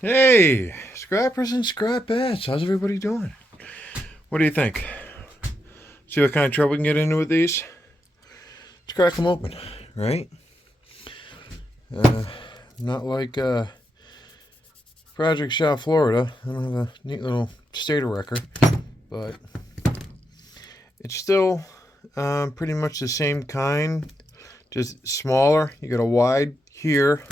Hey, scrappers and scrapettes. How's everybody doing? What do you think? See what kind of trouble we can get into with these? Let's crack them open, right? Not like Project South Florida. I don't have a neat little stator wrecker, but it's still pretty much the same kind, just smaller. You got a wide here,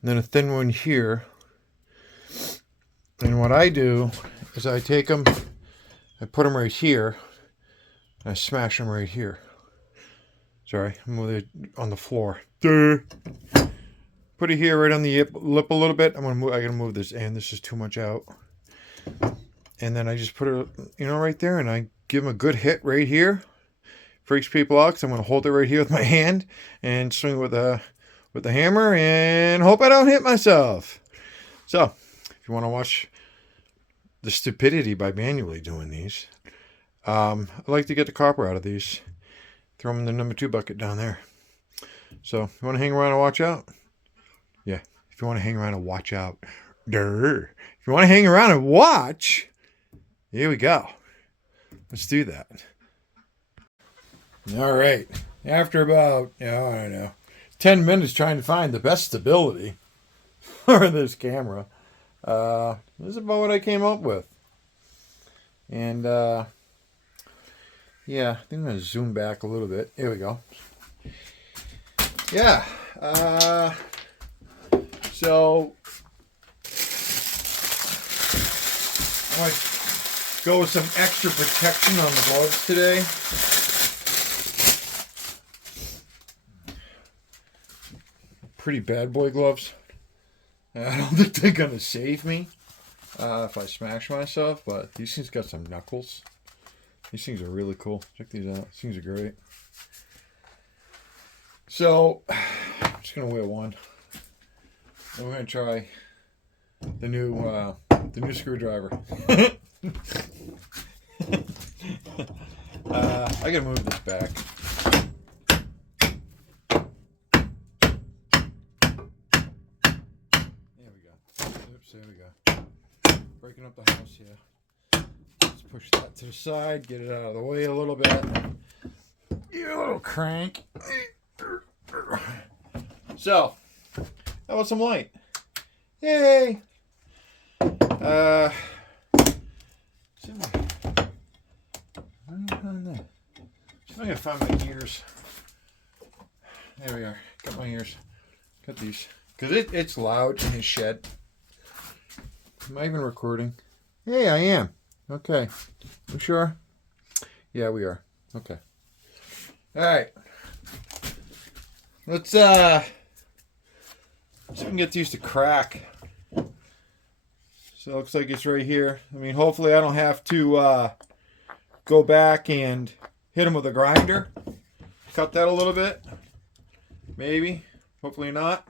and then a thin one here. And what I do is I take them, I put them right here, and I smash them right here. Sorry, I'm on the floor. Duh. Put it here right on the lip a little bit. I gotta move this, and this is too much out. And then I just put it, right there, and I give them a good hit right here. Freaks people out because I'm gonna hold it right here with my hand and swing with the hammer and hope I don't hit myself. So, if you want to watch the stupidity by manually doing these, I like to get the copper out of these. Throw them in the number 2 bucket down there. So, if you want to hang around and watch out? Yeah, if you want to hang around and watch out. Durr. If you want to hang around and watch, here we go. Let's do that. All right. After about, I don't know, 10 minutes trying to find the best stability for this camera, this is about what I came up with. And, yeah, I think I'm going to zoom back a little bit. Here we go. Yeah. So, I might go with some extra protection on the gloves today. Pretty bad boy gloves. I don't think they're going to save me if I smash myself, but these things got some knuckles. These things are really cool. Check these out. These things are great. So, I'm just going to wear one. And we're going to try the new screwdriver. I got to move this back. There we go. Breaking up the house here. Let's push that to the side, get it out of the way a little bit. You little crank. So, that was some light. Yay! See if I can find my ears. There we are. Got my ears. Got these. Because it's loud in his shed. Am I even recording? Hey, I am. Okay. You sure? Yeah, we are. Okay. All right. Let's see if we can get these to crack. So it looks like it's right here. I mean, hopefully I don't have to go back and hit them with a grinder. Cut that a little bit. Maybe. Hopefully not.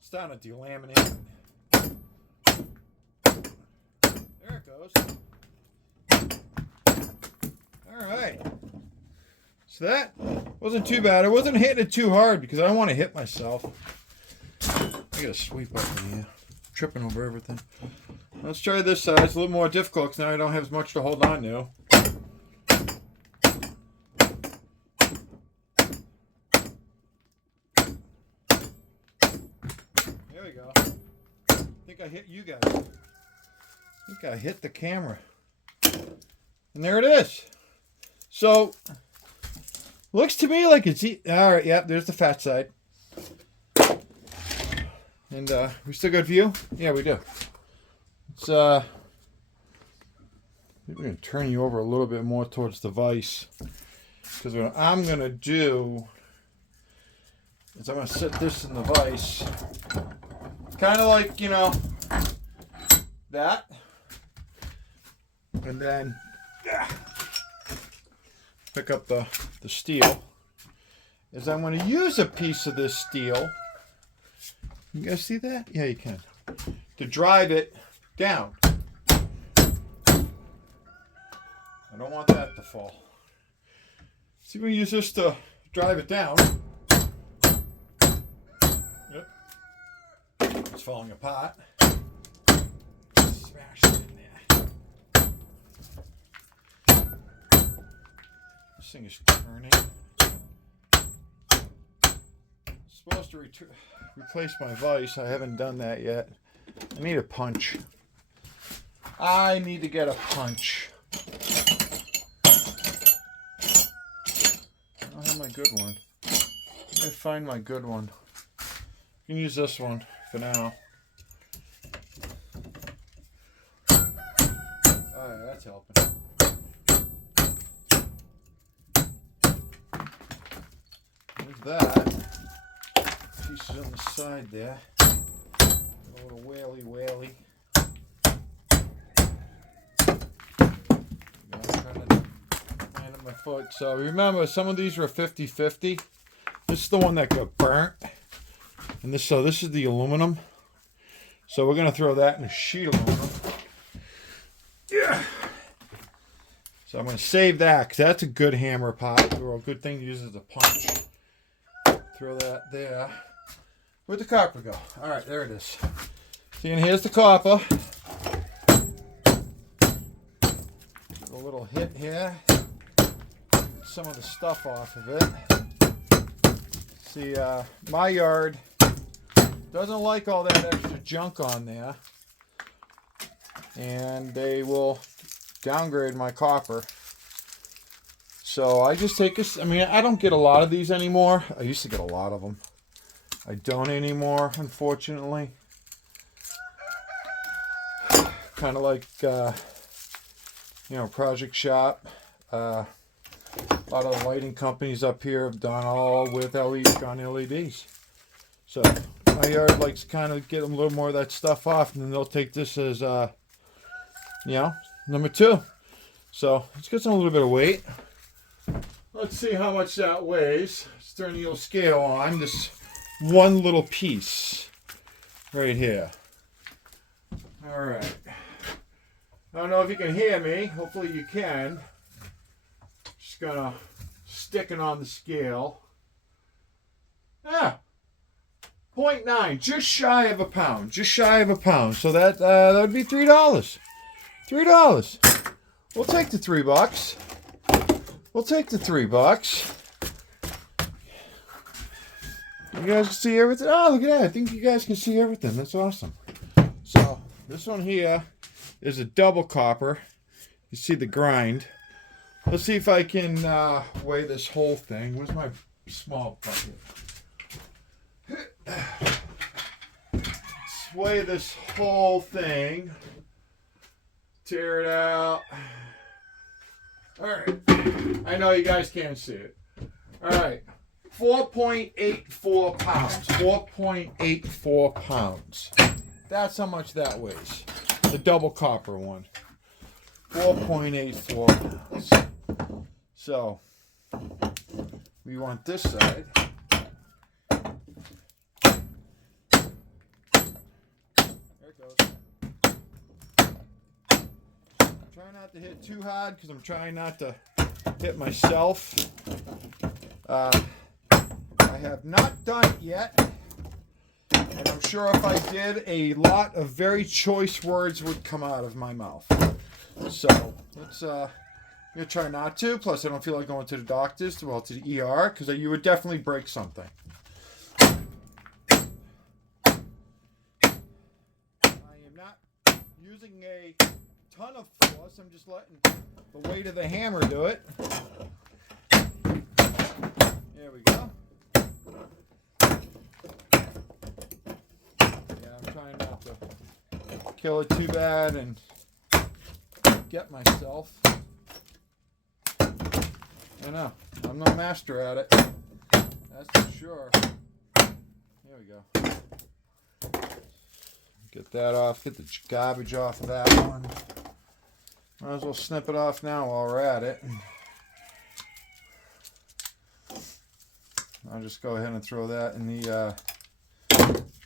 Starting to delaminate. There it goes. Alright. So that wasn't too bad. I wasn't hitting it too hard because I don't want to hit myself. I gotta sweep up in here. Tripping over everything. Let's try this side. It's a little more difficult because now I don't have as much to hold on to. There we go. I think I hit you guys. I think I hit the camera. And there it is. So, looks to me like it's... Alright, yeah, there's the fat side. And, we still got view? Yeah, we do. It's, we're going to turn you over a little bit more towards the vise. Because what I'm going to do is I'm going to set this in the vise. Kind of like, that. And then pick up the steel. Is I'm going to use a piece of this steel. You guys see that? Yeah, you can. To drive it down. I don't want that to fall. See, we use this to drive it down. Yep. It's falling apart. Smash it in there. This thing is turning. Supposed to replace my vise. I haven't done that yet. I need a punch. I need to get a punch. I don't have my good one. I'm gonna find my good one. You can use this one for now. Alright, that's helping. There's that. Pieces on the side there. A little whaley. I'm trying to land on my foot. So remember, some of these were 50-50. This is the one that got burnt. And this is the aluminum. So we're gonna throw that in a sheet aluminum. Yeah. So I'm gonna save that because that's a good hammer pot or a good thing to use as a punch. Throw that there. Where'd the copper go? All right, there it is. See, and here's the copper. A little hit here. Get some of the stuff off of it. See, my yard doesn't like all that extra junk on there. And they will downgrade my copper. So I just take this. I mean, I don't get a lot of these anymore. I used to get a lot of them. I don't anymore, unfortunately. Kind of like, Project Shop. A lot of the lighting companies up here have done all with LEDs. So my yard likes to kind of get a little more of that stuff off, and then they'll take this as, number 2. So let's get some a little bit of weight. Let's see how much that weighs. Let's turn the old scale on. This one little piece right here. All right. I don't know if you can hear me. Hopefully you can. Just gonna stick it on the scale. Yeah. 0.9, just shy of a pound. Just shy of a pound. So that would be $3. $3. We'll take the $3. We'll take the $3. You guys can see everything. Oh, look at that. I think you guys can see everything. That's awesome. So this one here is a double copper. You see the grind. Let's see if I can weigh this whole thing. Where's my small bucket? Let's weigh this whole thing. Tear it out. All right. I know you guys can't see it. All right. 4.84 pounds. 4.84 pounds. That's how much that weighs. The double copper one. 4.84 pounds. So, we want this side. There it goes. Try not to hit too hard because I'm trying not to hit myself. I have not done it yet, and I'm sure if I did, a lot of very choice words would come out of my mouth. So let's I'm gonna try not to. Plus, I don't feel like going to the doctors, to the ER, because you would definitely break something. I am not using a ton of force. I'm just letting the weight of the hammer do it. There we go. Yeah, I'm trying not to kill it too bad and get myself. I know, I'm no master at it. That's for sure. There we go. Get that off, get the garbage off of that one. Might as well snip it off now while we're at it. I'll just go ahead and throw that in the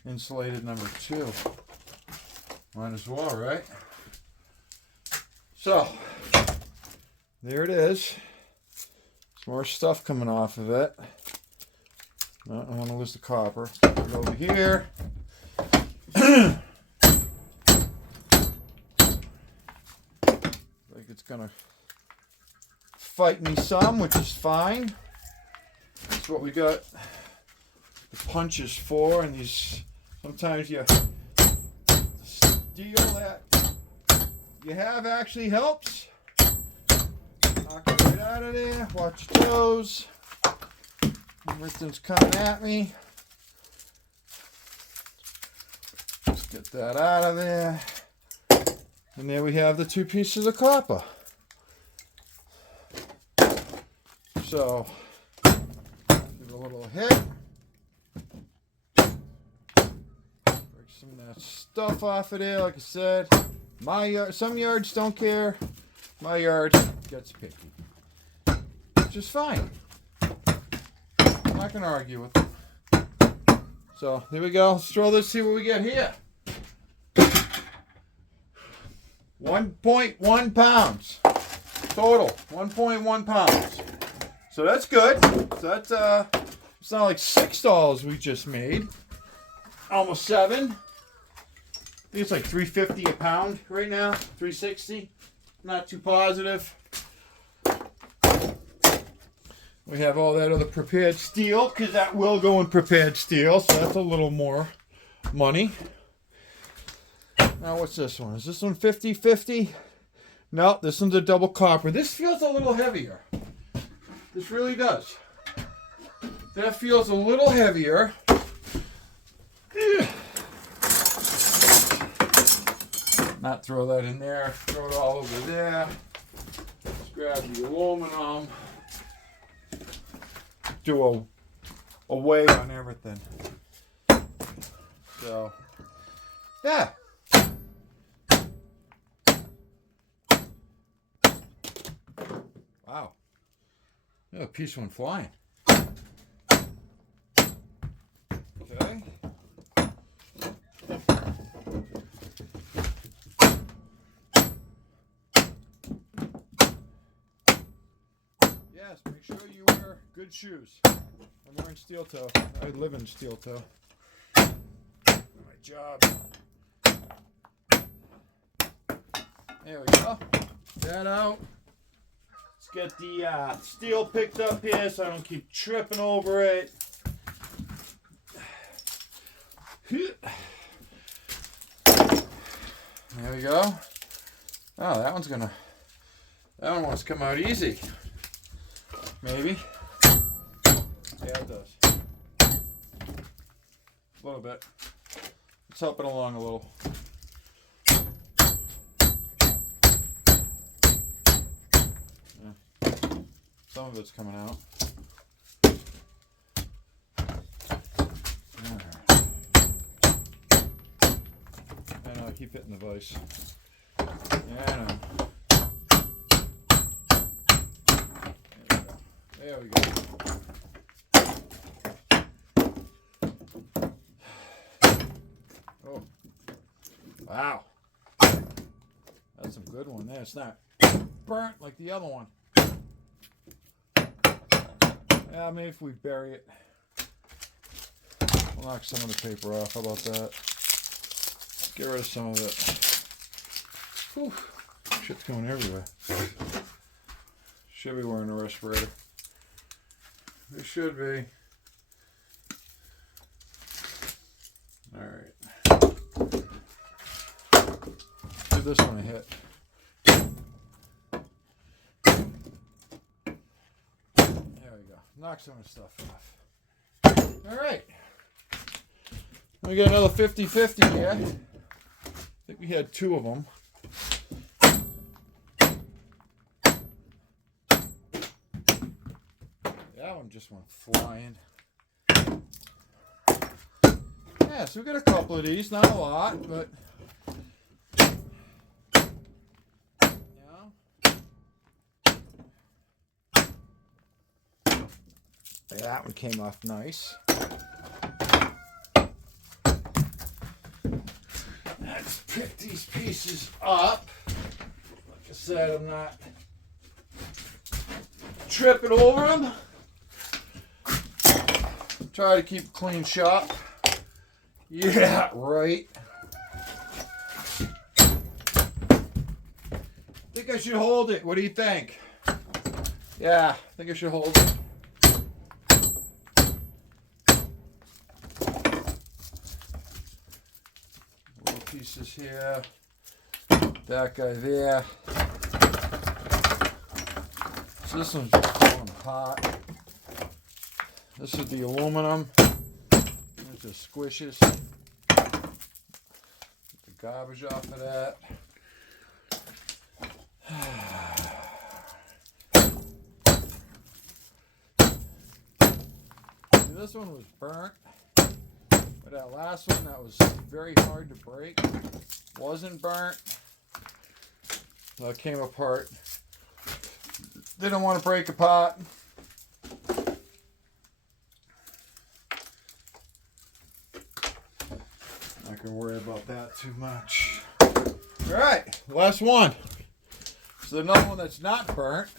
insulated number 2. Might as well, right? So, there it is. Some more stuff coming off of it. No, I don't want to lose the copper. Put it over here. Like it's gonna fight me some, which is fine. That's what we got the punches for, and these sometimes the steel that you have actually helps. Knock it right out of there. Watch your toes. Everything's coming at me. Just get that out of there. And there we have the 2 pieces of copper. So, give it a little hit. Break some of that stuff off of there. Like I said, my yard, some yards don't care. My yard gets picky, which is fine. I'm not going to argue with them. So, here we go. Let's throw this, see what we get here. 1.1 pounds. Total. 1.1 pounds. So that's good. So that's, it's not like $6 we just made. Almost 7. I think it's like $3.50 a pound right now. $3.60. Not too positive. We have all that other prepared steel, because that will go in prepared steel, so that's a little more money. Now what's this one? Is this one 50/50? No, this one's a double copper. This feels a little heavier. This really does. That feels a little heavier. Not throw that in there. Throw it all over there. Just grab the aluminum. Do a weigh on everything. So, yeah. Wow. Yeah, a piece went flying. Okay. Yes, make sure you wear good shoes. I'm wearing steel toe. I live in steel toe. My job. There we go. That out. Let's get the steel picked up here so I don't keep tripping over it. There we go. Oh, that one wants to come out easy. Maybe. Yeah, it does. A little bit. Let's help it along a little. Yeah. Some of it's coming out. I know, I keep hitting the vise. Yeah, I know. There we go. Oh. Wow. That's some good one there. It's not burnt like the other one. Yeah, maybe if we bury it. We'll knock some of the paper off. How about that? Get rid of some of it. Whew. Shit's going everywhere. Should be wearing a respirator. It should be. Alright. Give this one a hit. There we go. Knock some of the stuff off. Alright. We got another 50/50 here. I think we had 2 of them. That one just went flying. Yeah, so we got a couple of these, not a lot, but you know. Yeah, that one came off nice. Let's pick these pieces up. Like I said, I'm not trip it over them. Try to keep a clean shop. Yeah, right. I think I should hold it. What do you think? Yeah, I think I should hold it. Little pieces here. That guy there. So this one's just falling apart. This is the aluminum. There's the squishes. Get the garbage off of that. See, this one was burnt. But that last one that was very hard to break wasn't burnt. So it came apart. Didn't want to break apart. Not gonna worry about that too much. Alright, last one. So another one that's not burnt.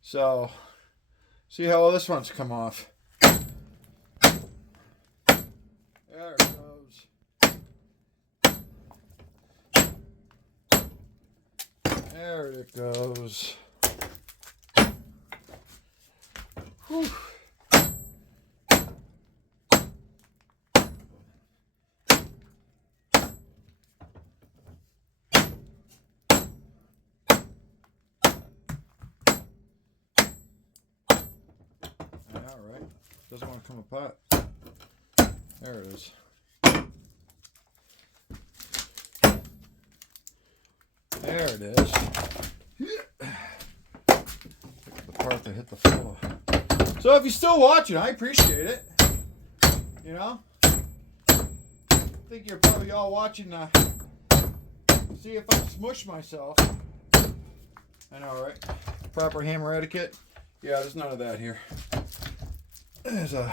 So see how all this one's come off. There it goes. There it goes. Whew. All right. Doesn't want to come apart. There it is. There it is. The part that hit the floor. So if you're still watching, I appreciate it. You know? I think you're probably all watching see if I smush myself. I know, right? Proper hammer etiquette. Yeah, there's none of that here. There's a...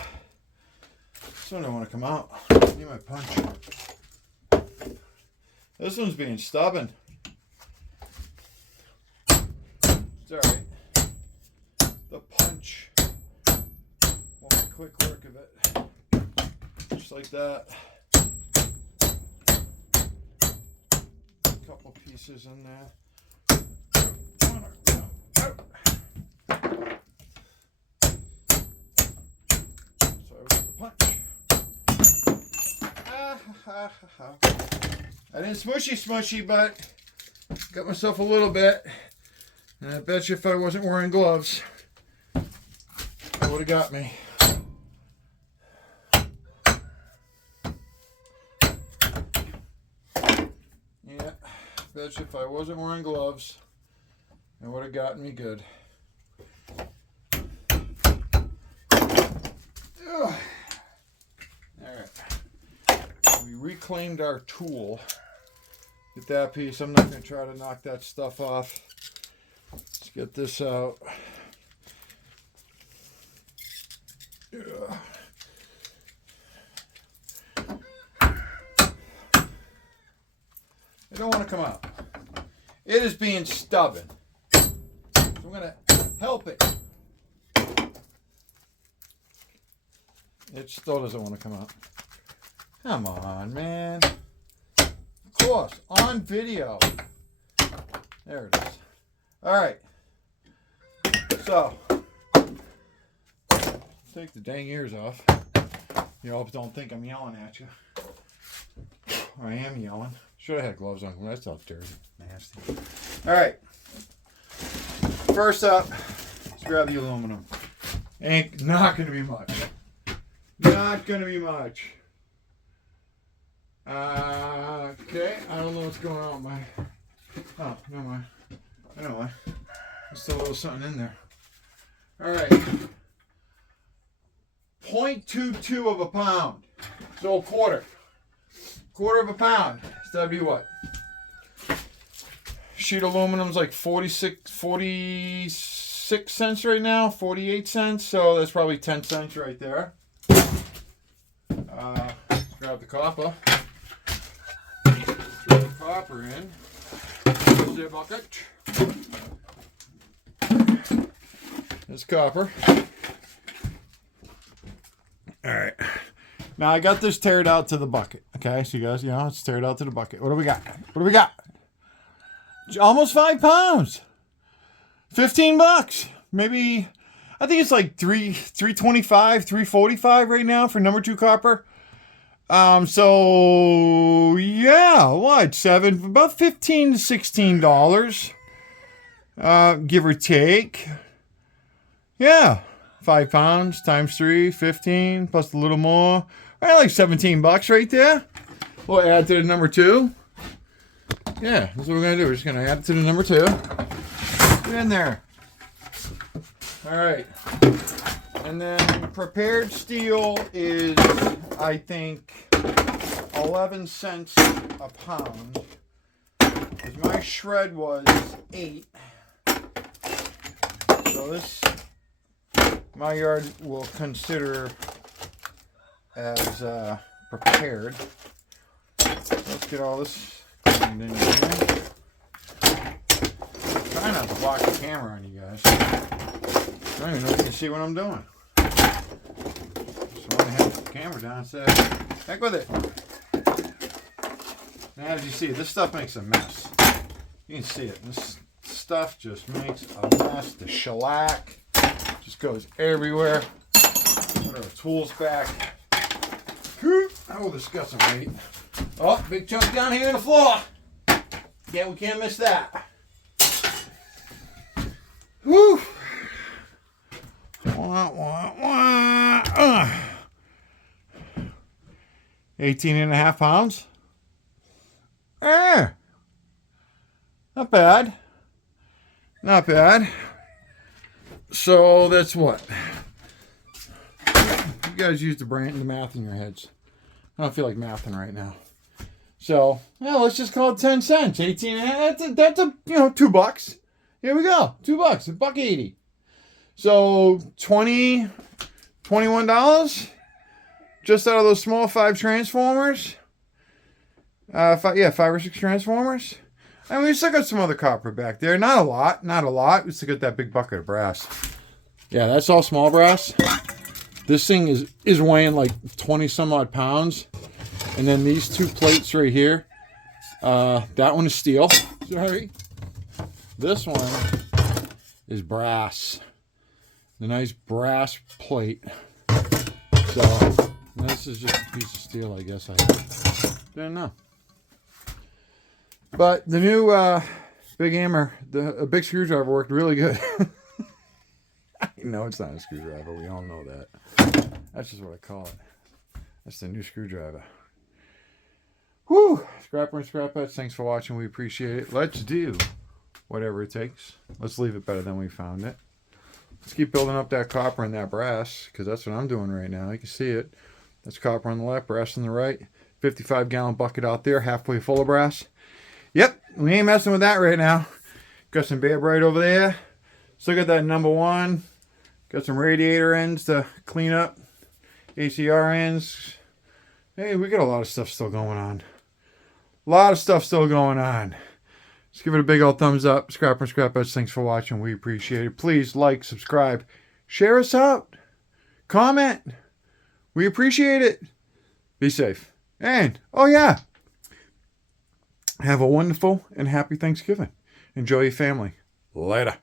This one don't want to come out. I need my punch. This one's being stubborn. It's alright. The punch. Want a quick work of it. Just like that. A couple pieces in there. I didn't smushy, but got myself a little bit. And I bet you if I wasn't wearing gloves, it would have got me. Yeah, bet you if I wasn't wearing gloves, it would have gotten me good. Ugh. We reclaimed our tool. Get that piece. I'm not going to try to knock that stuff off. Let's get this out. Ugh. It don't want to come out. It is being stubborn. So I'm going to help it. It still doesn't want to come out. Come on, man. Of course, on video. There it is. All right. So, take the dang ears off. You all don't think I'm yelling at you. Or I am yelling. Should have had gloves on. That stuff's dirty. Nasty. All right. First up, let's grab the aluminum. Ain't not going to be much. Not going to be much. Okay, I don't know what's going on with my... Oh, never mind. I know why. There's still a little something in there. Alright. 0.22 of a pound. So a quarter. Quarter of a pound. So that'd be what? Sheet aluminum's like 46 cents right now. 48 cents. So that's probably 10 cents right there. Let's grab the copper. Throw the copper in. Here's the bucket. It's copper. All right. Now I got this teared out to the bucket. Okay, so you guys, it's teared out to the bucket. What do we got? What do we got? Almost 5 pounds. $15. Maybe, I think it's like $325, $345 right now for number 2 copper. So yeah, what? About $15 to $16. Give or take. Yeah. 5 pounds times 3, 15, plus a little more. Right, like $17 right there. We'll add to the number 2. Yeah, that's what we're going to do. We're just going to add it to the number 2. Get in there. All right. And then prepared steel is, I think, 11 cents a pound. Because my shred was 8. So this, my yard will consider as prepared. Let's get all this cleaned in here. Try not to block the camera on you guys. I don't even know if you can see what I'm doing. So I have the camera down and say, heck with it. Now as you see, this stuff makes a mess. You can see it. This stuff just makes a mess. The shellac just goes everywhere. Put our tools back. Oh, disgusting, right? Oh, big chunk down here on the floor. Yeah, we can't miss that. Whew. 18.5 pounds. Not bad. Not bad. So that's what? You guys use the math in your heads. I don't feel like mathing right now. So, yeah, let's just call it 10 cents. 18.5. That's a $2. Here we go. $2. $1.80. So $21 just out of those small 5 transformers. 5 or 6 transformers. And we still got some other copper back there. Not a lot. We still got that big bucket of brass. Yeah, that's all small brass. This thing is weighing like 20 some odd pounds. And then these 2 plates right here. That one is steel. Sorry. This one is brass. The nice brass plate. So this is just a piece of steel, I guess. I don't know. But the new big hammer, a big screwdriver worked really good. No, it's not a screwdriver. We all know that. That's just what I call it. That's the new screwdriver. Whew! Scrapper and scrapettes, thanks for watching. We appreciate it. Let's do whatever it takes. Let's leave it better than we found it. Let's keep building up that copper and that brass, because that's what I'm doing right now. You can see it. That's copper on the left, brass on the right. 55-gallon bucket out there, halfway full of brass. Yep, we ain't messing with that right now. Got some bare bright over there. Still got that number 1. Got some radiator ends to clean up. ACR ends. Hey, we got a lot of stuff still going on. Let's give it a big old thumbs up. Scrapper and scrapettes, thanks for watching. We appreciate it. Please like, subscribe, share us out, comment. We appreciate it. Be safe. And, oh yeah, have a wonderful and happy Thanksgiving. Enjoy your family. Later.